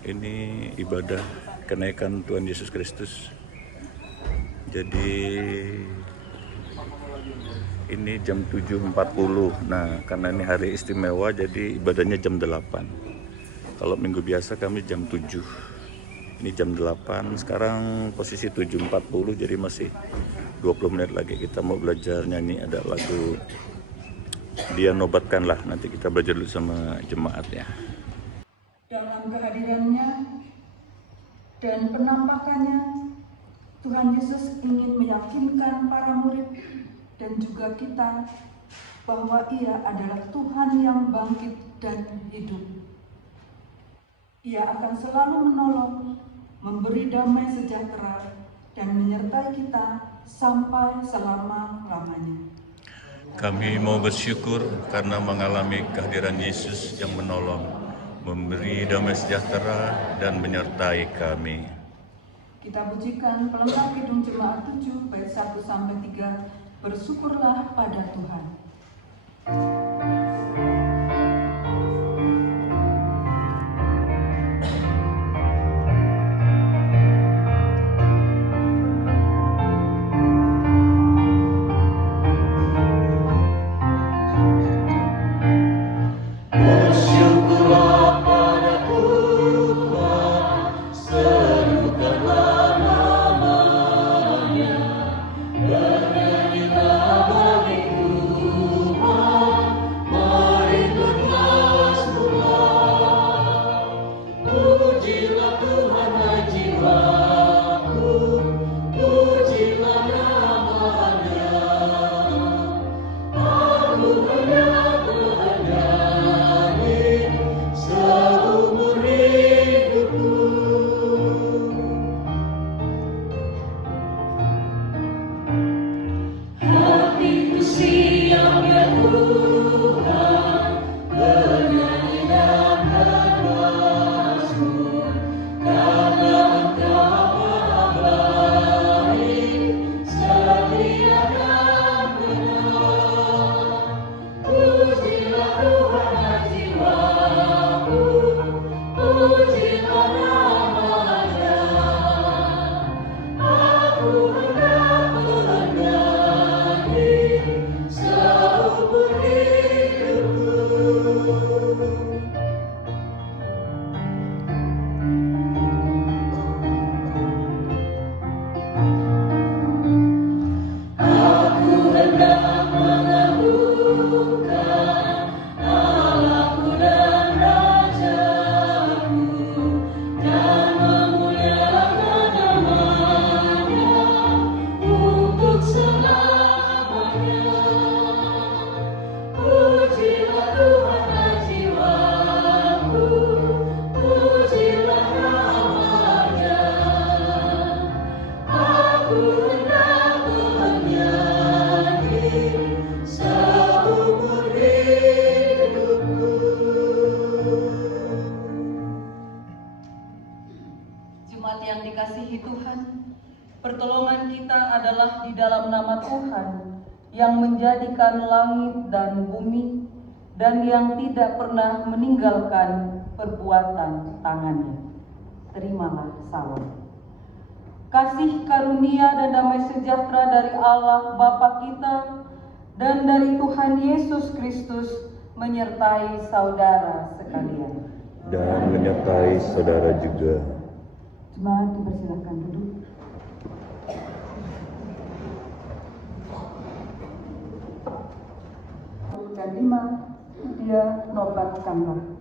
Ini ibadah kenaikan Tuhan Yesus Kristus. Jadi ini jam 7.40. Nah, karena ini hari istimewa jadi ibadahnya jam 8. Kalau minggu biasa kami jam 7. Ini jam 8. Sekarang posisi 7.40, jadi masih 20 menit lagi kita mau belajar nyanyi ada lagu Dia Nobatkanlah. Nanti kita belajar dulu sama jemaat ya. Dalam kehadirannya dan penampakannya, Tuhan Yesus ingin meyakinkan para murid dan juga kita bahwa Ia adalah Tuhan yang bangkit dan hidup. Ia akan selalu menolong, memberi damai sejahtera, dan menyertai kita sampai selama-lamanya. Kami mau bersyukur karena mengalami kehadiran Yesus yang menolong, memberi damai sejahtera, dan menyertai kami. Kita pujikan pelengkap Kidung Jemaat 7 bait 1-3, bersyukurlah pada Tuhan. Jemaat yang dikasihi Tuhan, pertolongan kita adalah di dalam nama Tuhan yang menjadikan langit dan bumi dan yang tidak pernah meninggalkan perbuatan tangannya. Terimalah salam. Kasih karunia dan damai sejahtera dari Allah Bapa kita dan dari Tuhan Yesus Kristus menyertai saudara sekalian. Dan menyertai saudara juga. Jemaat dipersilakan duduk. Dan 5, Dia Nobatkanlah.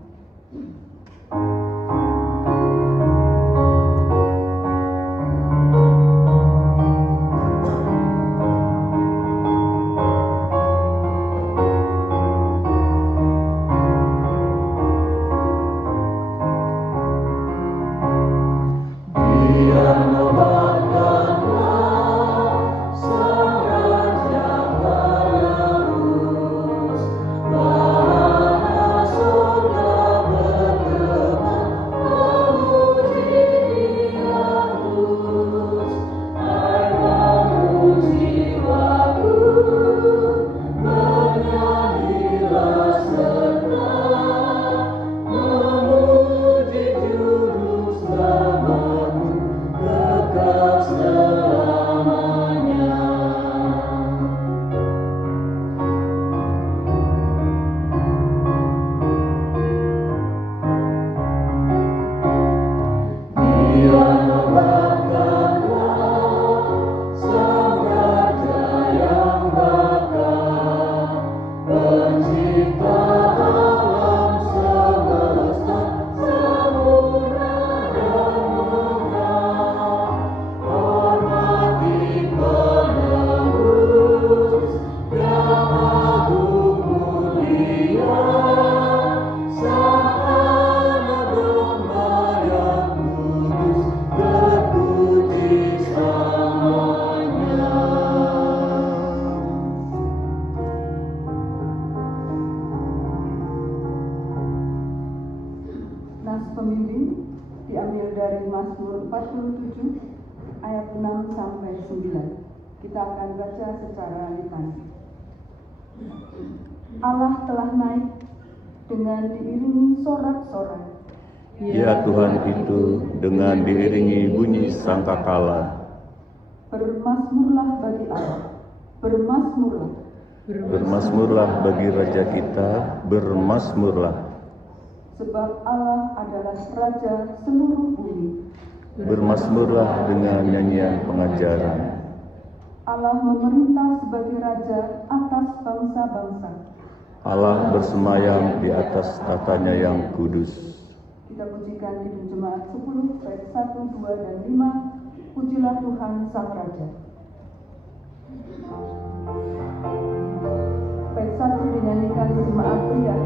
Surga Nas pemimpin diambil dari Mazmur 47 ayat 6 sampai 9. Kita akan baca secara litani. Allah telah naik dengan diiringi sorak-sorai. Ya Tuhan itu dengan diiringi bunyi sangkakala. Bermasmurlah bagi Allah, bermasmurlah. Bermasmurlah bagi Raja kita, bermasmurlah. Sebab Allah adalah Raja seluruh bumi. Bermasmurlah dengan nyanyian pengajaran. Allah memerintah sebagai Raja atas bangsa-bangsa. Allah bersemayam di atas tatanya yang kudus. Kita pujikan Kidung Jemaat 10, bait 1, 2, dan 5. Pujilah Tuhan Sang Raja. Bait 1 dinyanyikan jemaat pria.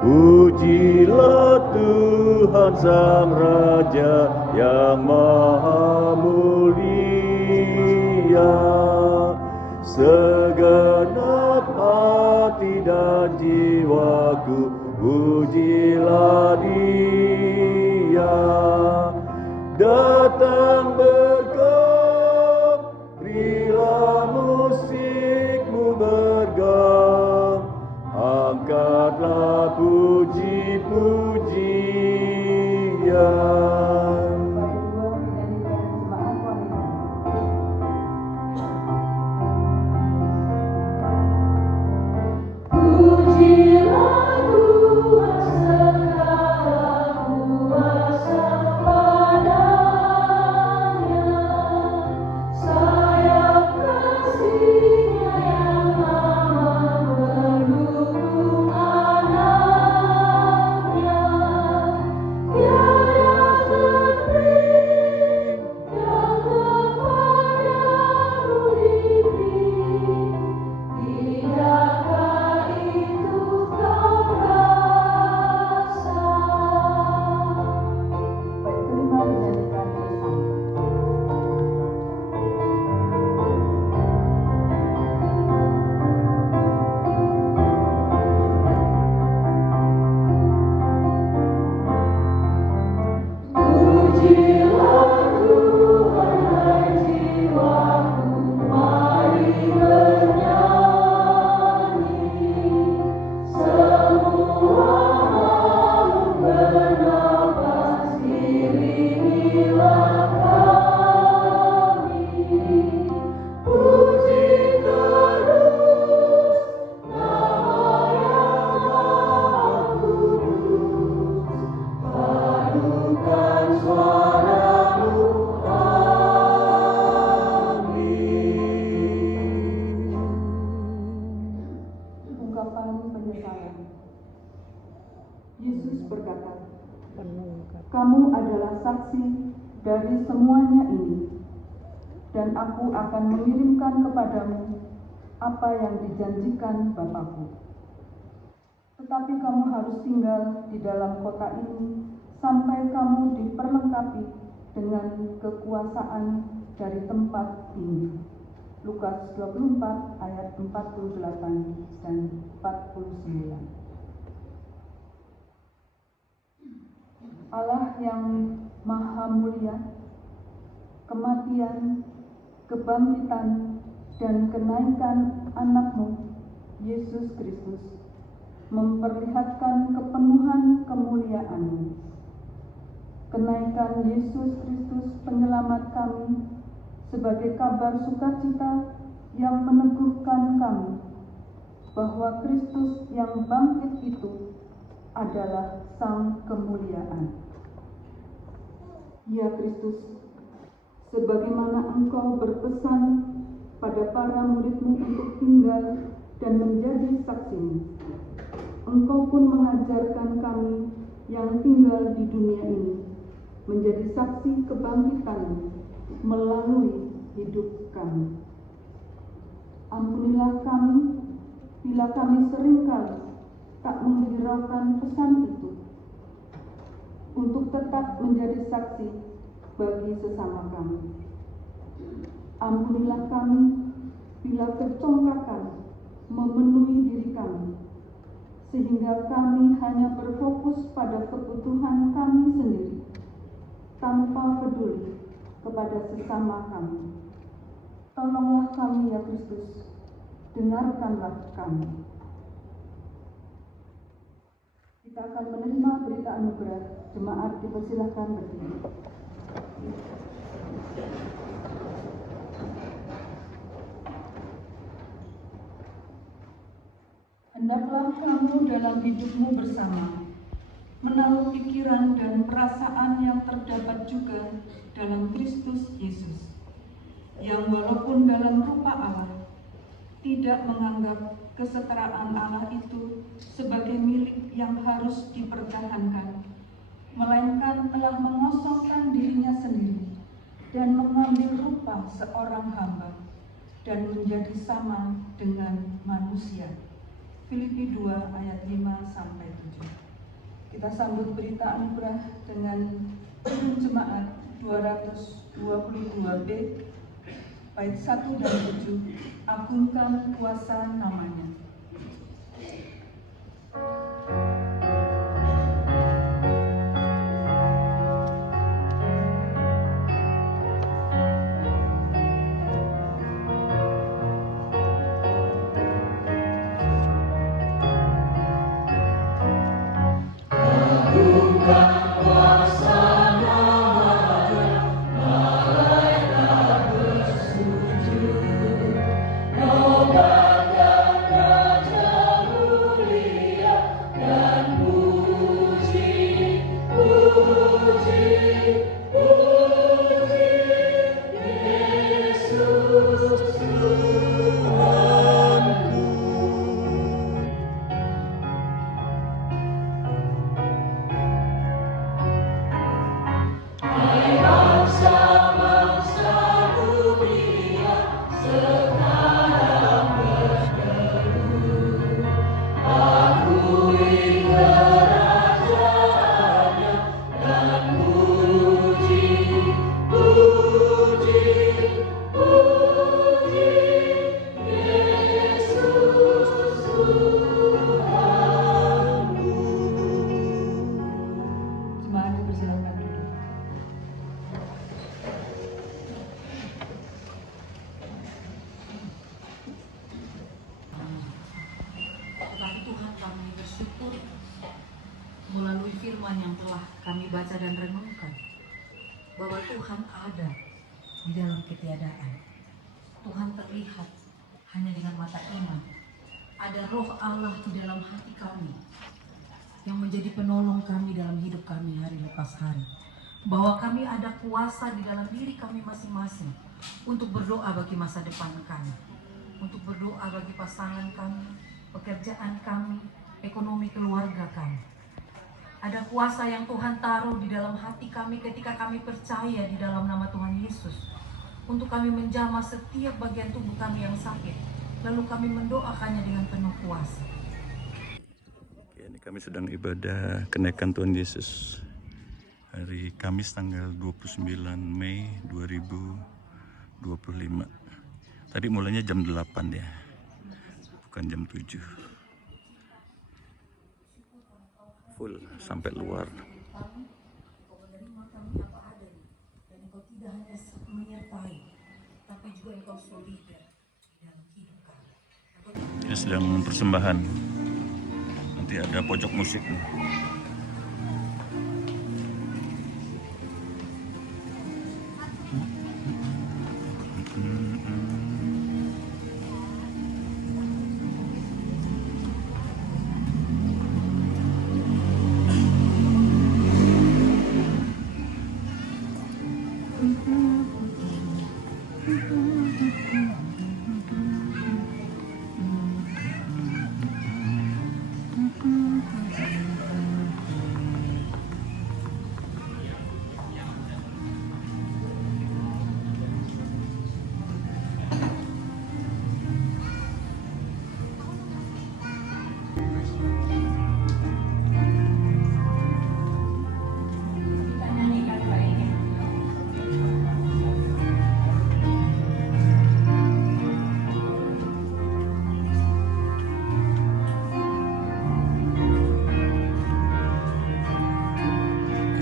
Pujilah Tuhan Sang Raja yang maha mulia, segenap hati dan jiwaku pujilah Dia. Datang bergam, berilah musikmu bergam, angkatlah puji-pujian. Bait 2 dinyanyikan jemaat wanita. Pujilah Tuhan segala kuasa padanya, sayap kasih-Nya yang aman mendukung anaknya. Tiada terpering yang kepadamu diberi, tidakkah itu kau rasa? Bait kelima dinyanyikan bersama. Pujilah Tuhan hai jiwaku, mari bernyanyi. Semua makhluk bernafas, iringilah kami. Puji terus nama yang maha kudus, padukan suaramu, amin. Ungkapan penyesalan. Yesus berkata, "Kamu adalah saksi dari semuanya ini, dan aku akan mengirimkan kepadamu apa yang dijanjikan Bapakku. Tetapi kamu harus tinggal di dalam kota ini sampai kamu diperlengkapi dengan kekuasaan dari tempat tinggi." Lukas 24 ayat 48 dan 49. Allah yang maha mulia, kematian, kebangkitan, dan kenaikan anak-Mu, Yesus Kristus, memperlihatkan kepenuhan kemuliaan-Mu. Kenaikan Yesus Kristus penyelamat kami sebagai kabar sukacita yang meneguhkan kami bahwa Kristus yang bangkit itu adalah Sang Kemuliaan. Ya Kristus, sebagaimana Engkau berpesan pada para murid-Mu untuk tinggal dan menjadi saksi-Mu, Engkau pun mengajarkan kami yang tinggal di dunia ini menjadi saksi kebangkitan melalui hidup kami. Ampunilah kami bila kami seringkali tak menghiraukan pesan itu, untuk tetap menjadi saksi bagi sesama kami. Ampunilah kami bila kecongkakan memenuhi diri kami, sehingga kami hanya berfokus pada kebutuhan kami sendiri, tanpa peduli kepada sesama kami. Tolonglah kami ya Kristus, dengarkanlah kami. Kita akan menerima berita anugerah. Jemaat dipersilahkan berdiri. Hendaklah kamu dalam hidupmu bersama menaruh pikiran dan perasaan yang terdapat juga dalam Kristus Yesus, yang walaupun dalam rupa Allah, tidak menganggap kesetaraan Allah itu sebagai milik yang harus dipertahankan, melainkan telah mengosongkan dirinya sendiri dan mengambil rupa seorang hamba dan menjadi sama dengan manusia. Filipi 2 ayat 5-7. Kita sambut berita anugerah dengan jemaat 222B bait 1 dan 7. Agungkan kuasa namanya. Melalui firman yang telah kami baca dan renungkan, bahwa Tuhan ada di dalam ketiadaan. Tuhan terlihat hanya dengan mata iman. Ada roh Allah di dalam hati kami yang menjadi penolong kami dalam hidup kami hari lepas hari. Bahwa kami ada kuasa di dalam diri kami masing-masing untuk berdoa bagi masa depan kami, untuk berdoa bagi pasangan kami, pekerjaan kami, ekonomi keluarga kami. Ada kuasa yang Tuhan taruh di dalam hati kami ketika kami percaya di dalam nama Tuhan Yesus, untuk kami menjamah setiap bagian tubuh kami yang sakit, lalu kami mendoakannya dengan penuh kuasa. Oke, ini kami sedang ibadah kenaikan Tuhan Yesus hari Kamis tanggal 29 Mei 2025. Tadi mulainya jam 8 ya, bukan jam 7. Full sampai luar. Engkau menerima kami apa adanya, dan Engkau tidak hanya menyertai, tapi juga Engkau solidar di dalam hidup kami. Ini sedang persembahan. Nanti ada pojok musik nih.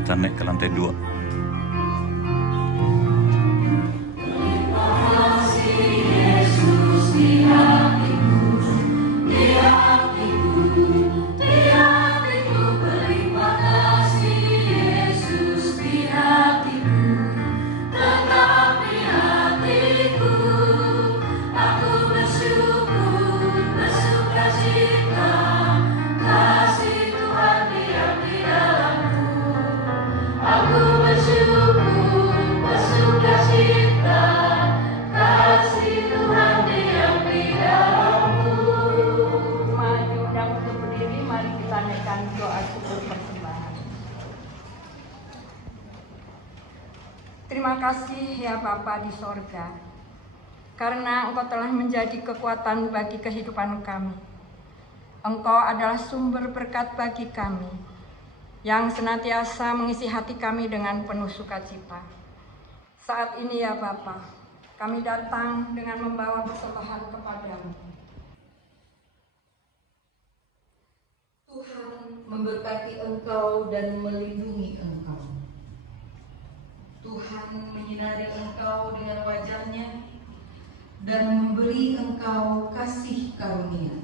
kita naik ke lantai 2. Terima kasih ya Bapa di sorga, karena Engkau telah menjadi kekuatan bagi kehidupan kami. Engkau adalah sumber berkat bagi kami, yang senantiasa mengisi hati kami dengan penuh sukacita. Saat ini ya Bapa, kami datang dengan membawa persembahan kepadamu. Tuhan memberkati engkau dan melindungi engkau. Tuhan menyinari engkau dengan wajah-Nya dan memberi engkau kasih karunia.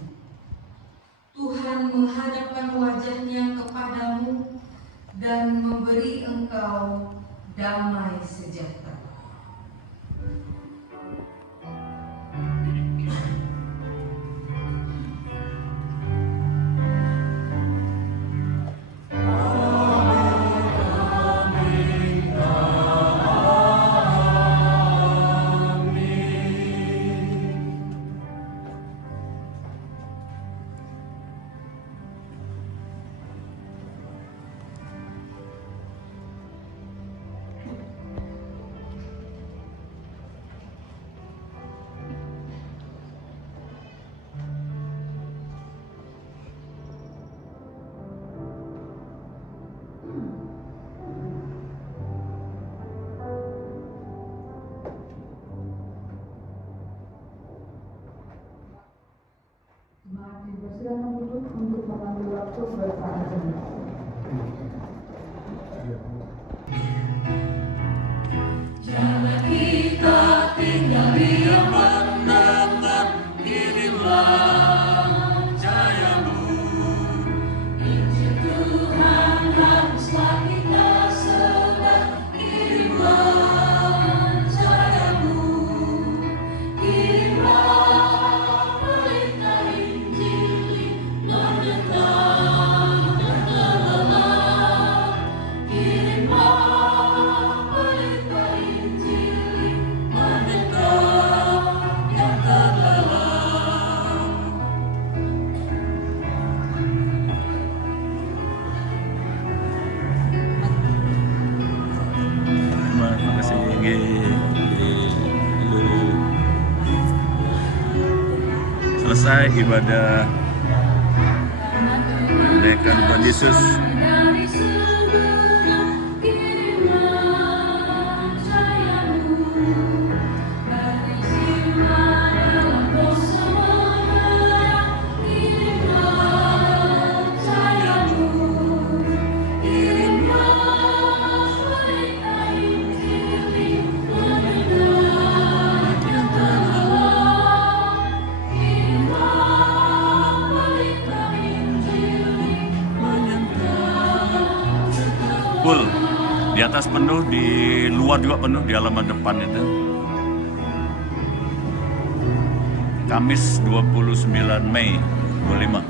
Tuhan menghadapkan wajah-Nya kepadamu dan memberi engkau damai sejahtera. Mari bersilakan duduk untuk mengambil waktu bersama-sama. Jangan kita tinggal diam mendengar, kirimlah cahayamu. Injil Tuhan haruslah kita sebar, kirimlah cahayamu. Kirimlah berita Injil menentang kegelapan. Kirimlah berita Injil menentang yang terlelap. Terima kasih selesai ibadah menaikkan Tuhan Yesus. Dari segera kirimlah cahayamu. Dari jiwa dalam dosa mengerah, kirimlah cahayamu. Kirimlah berita Injil menentang yang terlelap. Kirimlah berita Injil menentang Full. Di atas penuh, di luar juga penuh, di halaman depan itu. Kamis 29 Mei 25.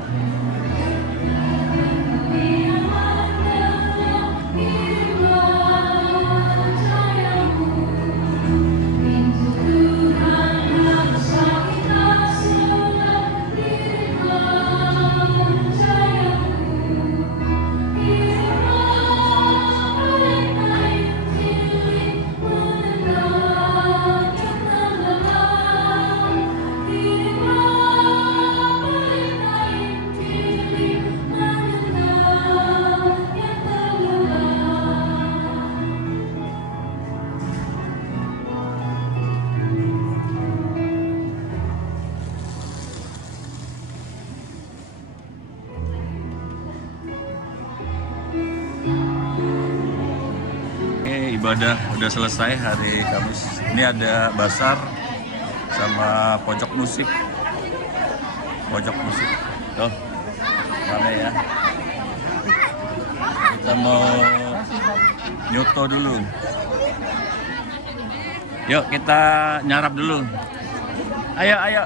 udah selesai hari Kamis. Ini ada basar sama pojok musik. Pojok musik. Tuh. Mana ya? Kita mau nyoto dulu. Yuk kita nyarap dulu. Ayo, ayo.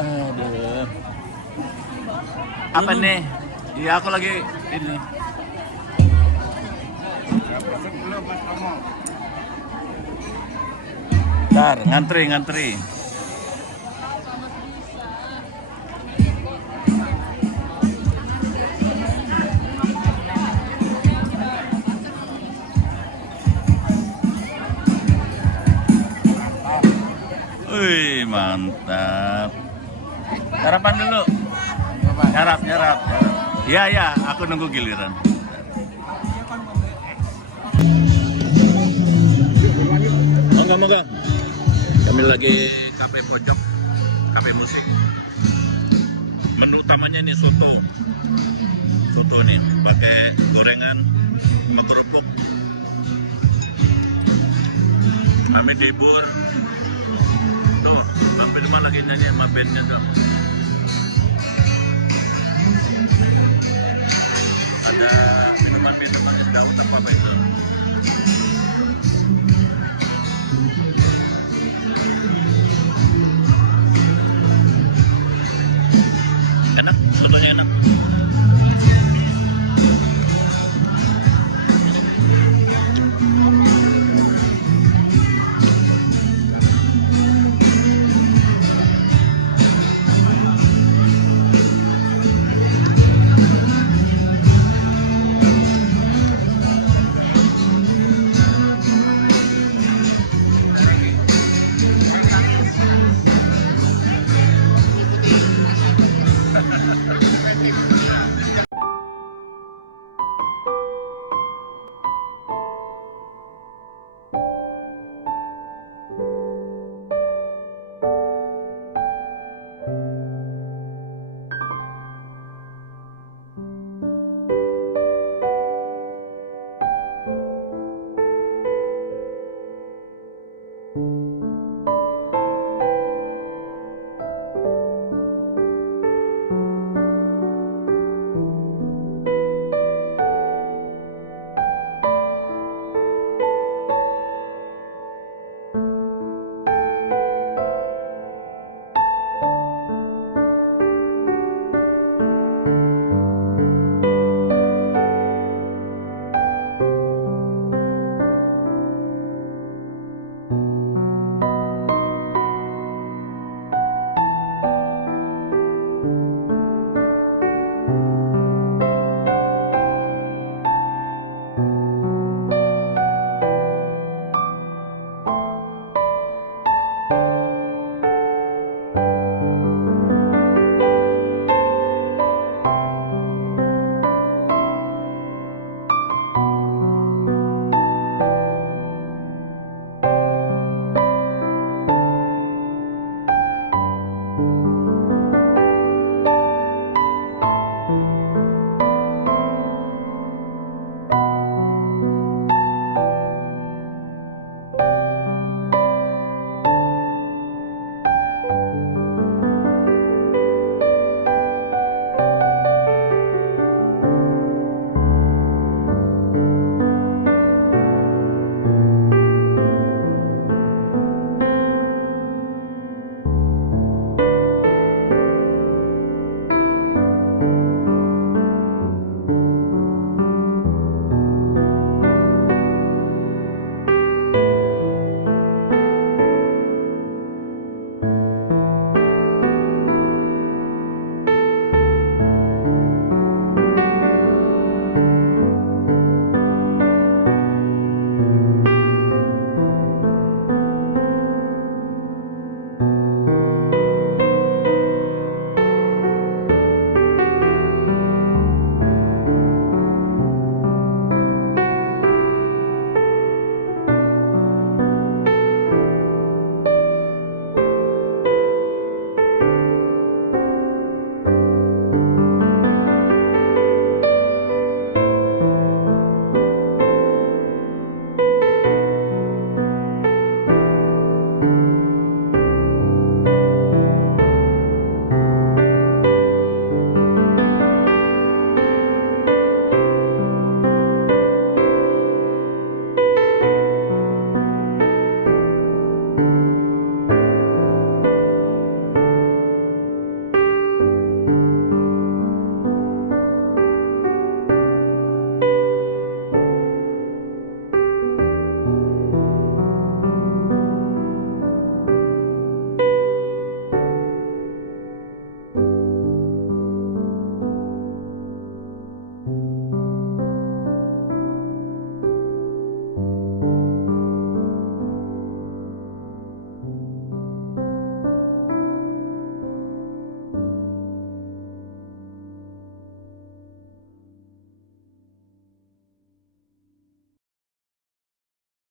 Aduh. Apa nih? Iya, aku lagi ini. Ntar, ngantri. Wih, mantap. Sarapan dulu. Nyarap. Iya, aku nunggu giliran. Moga. Kami lagi kafe pojok, kafe musik. Menu utamanya ini soto. Soto ini pakai gorengan sama kerupuk. Kami dibur. Tuh, Bang Firman lagi nyanyi sama bandnya tuh. Ada minuman es daun apa itu?